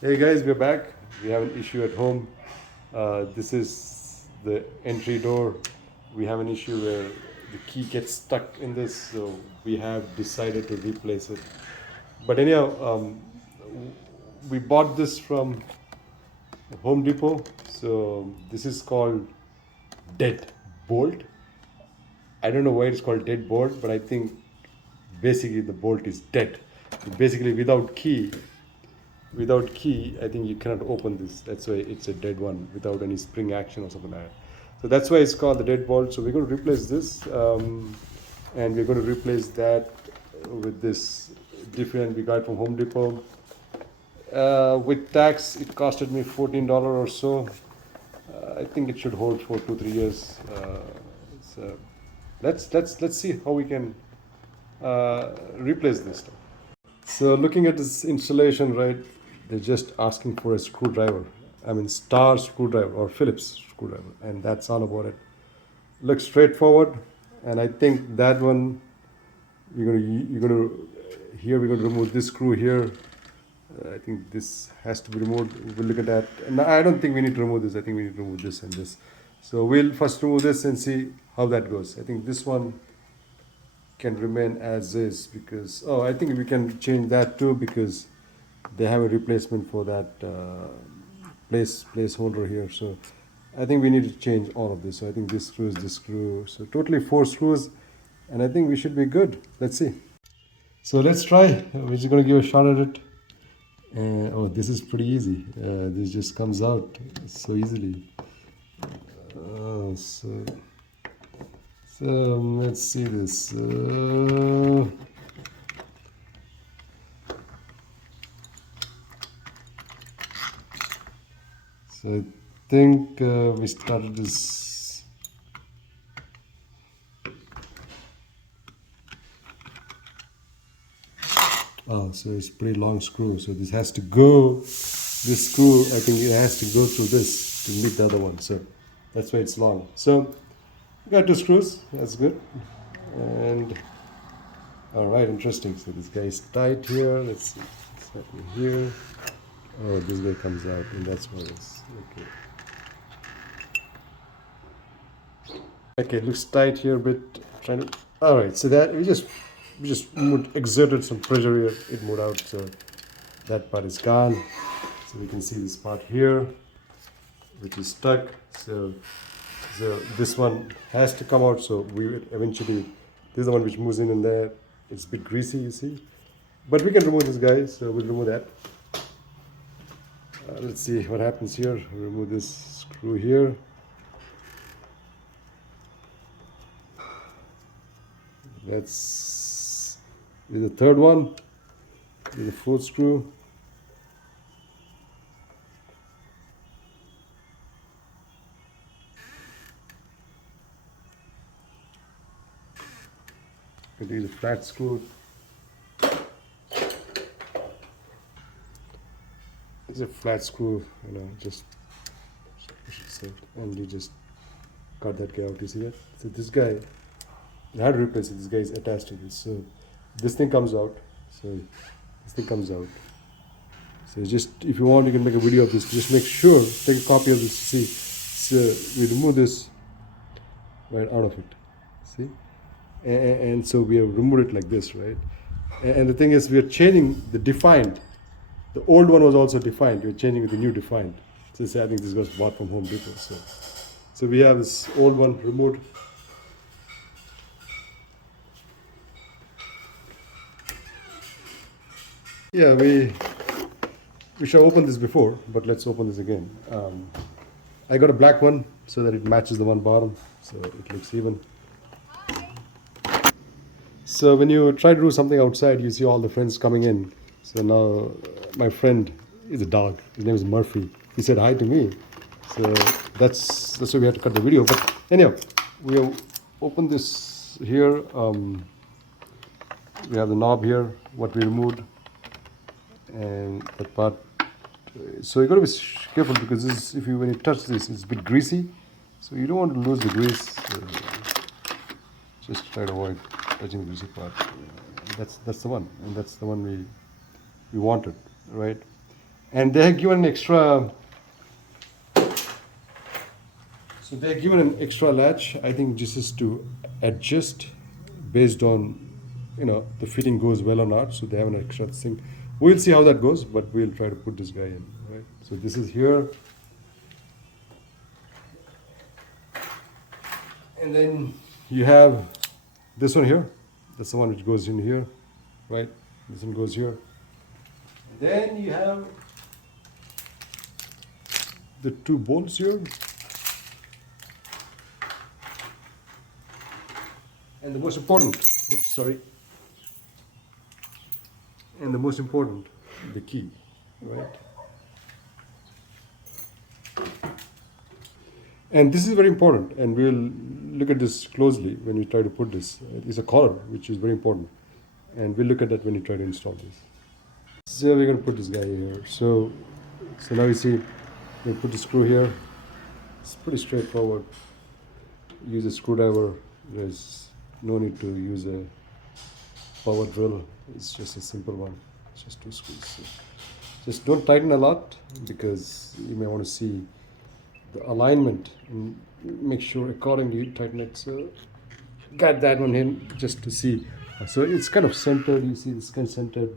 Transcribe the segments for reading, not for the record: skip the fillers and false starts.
Hey guys, we're back. We have an issue at home. This is the entry door. We have an issue where the key gets stuck in this, so we have decided to replace it. But anyhow, we bought this from Home Depot. So this is called deadbolt. I don't know why it's called deadbolt, but I think basically the bolt is dead. Basically, without key, I think you cannot open this. That's why it's a dead one without any spring action or something like that. So that's why it's called the deadbolt. So we're going to replace this, and we're going to replace that with this different we got from Home Depot. With tax, it costed me $14 or so. I think it should hold for 2-3 years. So let's see how we can replace this stuff. So looking at this installation, right, they're just asking for a screwdriver. I mean, star screwdriver or Phillips screwdriver, and that's all about it. Looks straightforward, and I think that one you're gonna here we're going to remove this screw here. I think this has to be removed. We'll look at that. And I don't think we need to remove this. I think we need to remove this and this. So we'll first remove this and see how that goes. I think this one can remain as is because I think we can change that too because they have a replacement for that placeholder here. So I think we need to change all of this. So I think this screw is this screw. So totally 4 screws, and I think we should be good. Let's see. So let's try. We're just gonna give a shot at it. Oh, this is pretty easy. This just comes out so easily. So let's see this. So I think we started this. Oh, so it's pretty long screw. So this has to go. This screw, I think it has to go through this to meet the other one. So that's why it's long. So we got 2 screws. That's good. And all right, interesting. So this guy is tight here. Let's see. What's happening here? Oh, this guy comes out, and that's what it is. Okay. Okay, looks tight here, but trying to. All right, so that we just exerted some pressure here. It moved out, so that part is gone. So we can see this part here, which is stuck. So this one has to come out. So we eventually, this is the one which moves in there. It's a bit greasy, you see, but we can remove this guy. So we'll remove that. Let's see what happens here. Remove this screw here. That's the third one. The 4th screw. Continue the flat screw. It's a flat screw, just push it aside, and you just cut that guy out. You see that? So this guy, I had to replace it. This guy is attached to this. So this thing comes out. So this thing comes out. So just if you want, you can make a video of this. Just make sure, take a copy of this. See, so we remove this right out of it. See, and so we have removed it like this, right? And the thing is, we are changing the defined. The old one was also defined. We're changing with the new defined. So I think this was bought from Home Depot. So we have this old one removed. Yeah, we should have opened this before, but let's open this again. I got a black one so that it matches the one bottom, so it looks even. So when you try to do something outside, you see all the friends coming in. So now my friend is a dog. His name is Murphy. He said hi to me. So that's why we had to cut the video. But anyhow, we have opened this here. We have the knob here, what we removed, and that part. So you got to be careful because this, when you touch this, it's a bit greasy. So you don't want to lose the grease. Just try to avoid touching the greasy part. That's the one, and that's the one we wanted, right? And they have given an extra. So they have given an extra latch. I think this is to adjust based on, the fitting goes well or not. So they have an extra thing. We'll see how that goes, but we'll try to put this guy in. Right. So this is here. And then you have this one here. That's the one which goes in here, right? This one goes here. Then you have the two bolts here. And the most important, and the most important, the key, right? And this is very important, and we'll look at this closely when we try to put this. It's a collar, which is very important, and we'll look at that when you try to install this. So we're going to put this guy here. So now you see, we put the screw here. It's pretty straightforward. Use a screwdriver. There's no need to use a power drill. It's just a simple one. It's just two screws. So just don't tighten a lot, because you may want to see the alignment and make sure accordingly you tighten it. So got that one in just to see. So it's kind of centered. You see this kind of centered.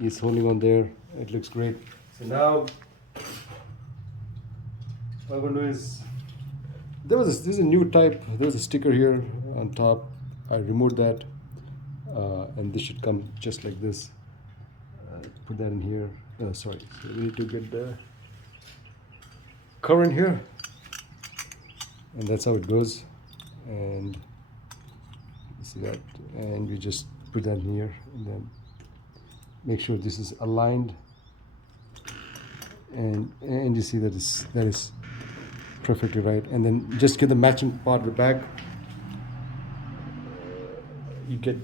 He's holding on there. It looks great. So now what I'm going to do is, this is a new type. There was a sticker here on top. I removed that, and this should come just like this. Put that in here. Sorry, so we need to get the cover in here, and that's how it goes. And you see that, and we just put that in here, and then make sure this is aligned, and you see that is perfectly right. And then just get the matching part at the back. You get,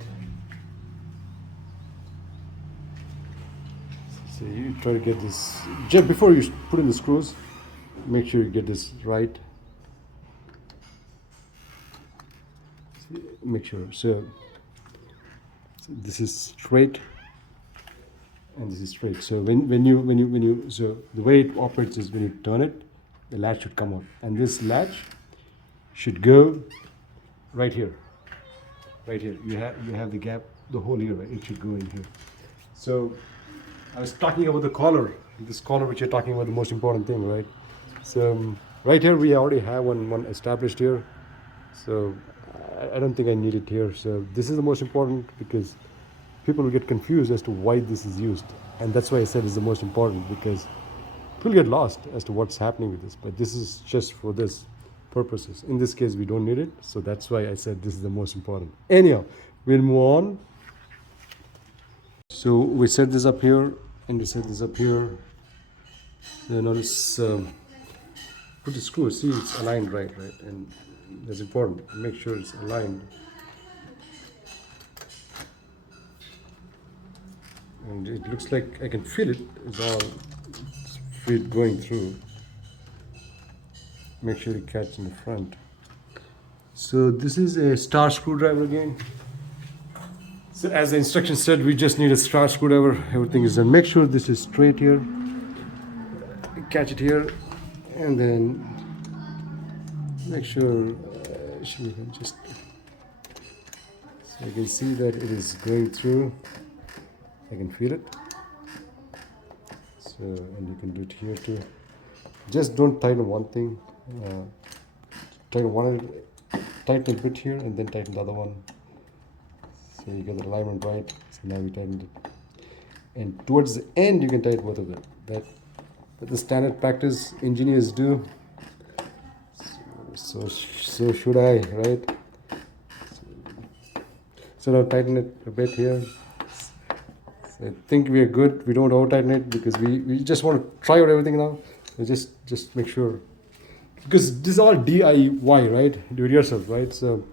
so you try to get this just before you put in the screws. Make sure you get this right. Make sure. So this is straight, and this is straight. So when you so the way it operates is when you turn it, the latch should come out, and this latch should go right here. Right here, you have the gap, the hole here, right? It should go in here. So I was talking about the collar, this collar which you're talking about, the most important thing, right? So right here we already have one established here. So I don't think I need it here. So this is the most important, because people will get confused as to why this is used, and that's why I said it's the most important, because people get lost as to what's happening with this. But this is just for this purposes. In this case we don't need it, so that's why I said this is the most important. Anyhow, we'll move on. So we set this up here, and we set this up here. So notice, put the screw, see it's aligned right, and that's important. Make sure it's aligned. And it looks like I can feel it. It's all fluid going through. Make sure you catch in the front. So this is a star screwdriver again. So as the instruction said, we just need a star screwdriver. Everything is done. Make sure this is straight here. Catch it here, and then make sure just so you can see that it is going through. I can feel it. So, and you can do it here too. Just don't tighten one thing. Tighten a bit here, and then tighten the other one. So you get the alignment right. So now we tightened it. And towards the end, you can tighten both of them. That's the standard practice engineers do. So should I, right? So now tighten it a bit here. So I think we are good. We don't over tighten it, because we just want to try out everything now. So just make sure, because this is all DIY, right? Do it yourself, right? So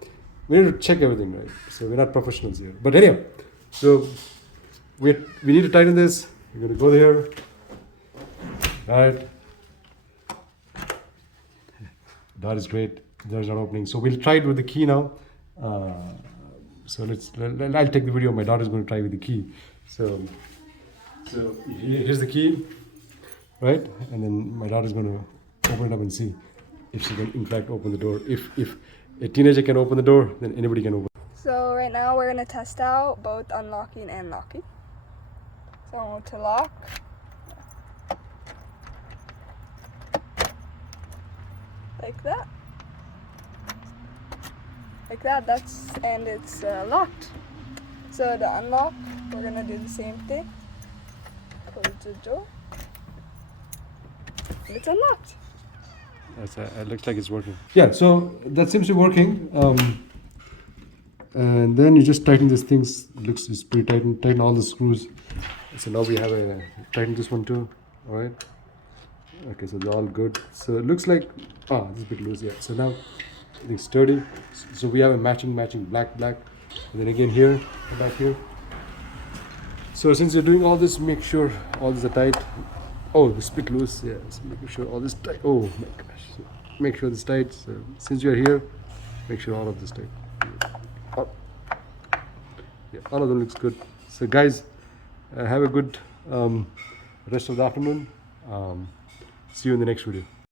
we need to check everything, right? So we're not professionals here. But anyway, so we need to tighten this. We're going to go there. All right. That is great. There's not opening. So we'll try it with the key now. So I'll take the video. My daughter's going to try with the key. So here's the key. right? And then my daughter's going to open it up and see if she can in fact open the door. If a teenager can open the door, then anybody can open. So right now we're gonna test out both unlocking and locking. So I'm going to lock. Like that. Like that, and it's locked. So the unlock, we're gonna do the same thing. Close the door. And it's unlocked. It looks like it's working. Yeah, so that seems to be working. And then you just tighten these things. It's pretty tight. Tighten all the screws. So now we have a tighten this one too. All right. Okay, so they're all good. So it looks like this is a bit loose. Yeah. So now I think sturdy. So we have a matching black, and then again here, back here. So since you're doing all this, make sure all these are tight. Oh, it's a bit loose. Yeah. So making sure all this tight. Oh my gosh. So make sure this tight. So since you're here, make sure all of this tight. Yeah, all of them looks good. So guys, have a good rest of the afternoon. See you in the next video.